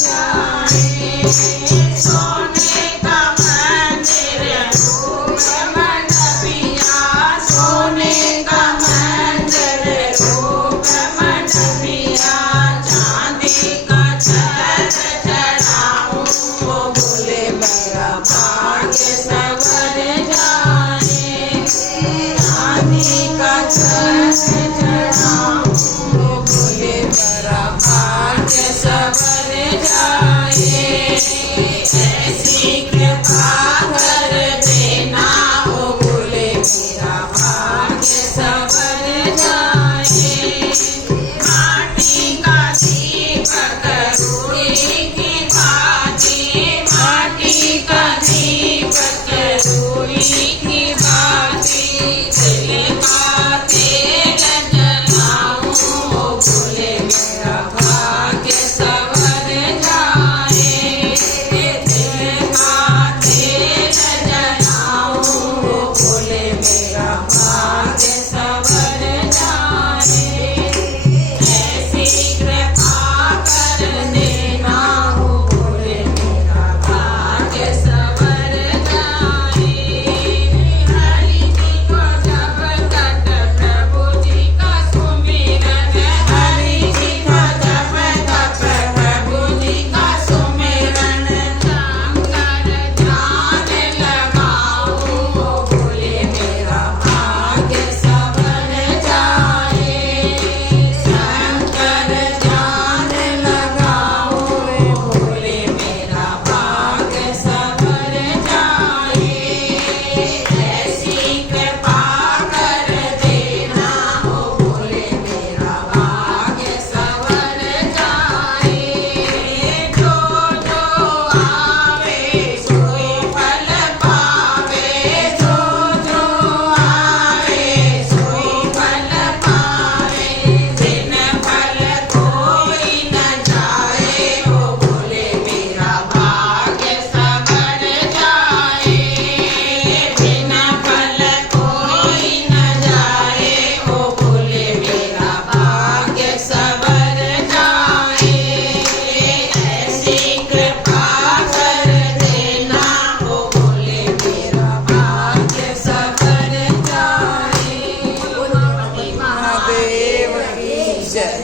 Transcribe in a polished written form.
जाए। सोने का मंदिर रूप मंडपिया, सोने का मंदिर रूप मंडपिया, चांदी का छत चढ़ाऊं वो बोले मेरा भाग्य संवर जाए। चांदी का छत चढ़ाऊं वो बोले मेरा भाग्य संवर जाए। ऐसी कृपा कर देना वो बोले मेरा भाग्य संवर जाए। माटी का दीपक रूई की भांति, माटी का दीपक रूई की भांति, दिल का तेल जलाऊं वो बोले मेरा भाग्य संवर जाए। दिल का तेल जलाऊं वो बोले मेरा भाग्य संवर जाए। ऐसी कृपा कर देना वो बोले मेरा भाग्य संवर जाए। हरि जी को जब तक प्रभु जी का सुमिरन, हरि जी को जब तक प्रभु जी का सुमिरन, शंकर ध्यान लगाऊं वो बोले मेरा भाग्य संवर जाए। शंकर ध्यान लगाऊं वो बोले मेरा भाग्य संवर जाए। ऐसी कृपा कर देना वो बोले मेरा भाग्य संवर जाए। जो जो आवे सोई फल पावे, जो जो आवे सोई फल पावे, बिन फल कोई न जाए वो बोले मेरा भाग्य संवर जाए। बिन फल कोई न जाए वो बोले मेरा भाग्य संवर जाए। ऐसी कृपा कर देना वो बोले मेरा भाग्य संवर जाए। महादेव की जय।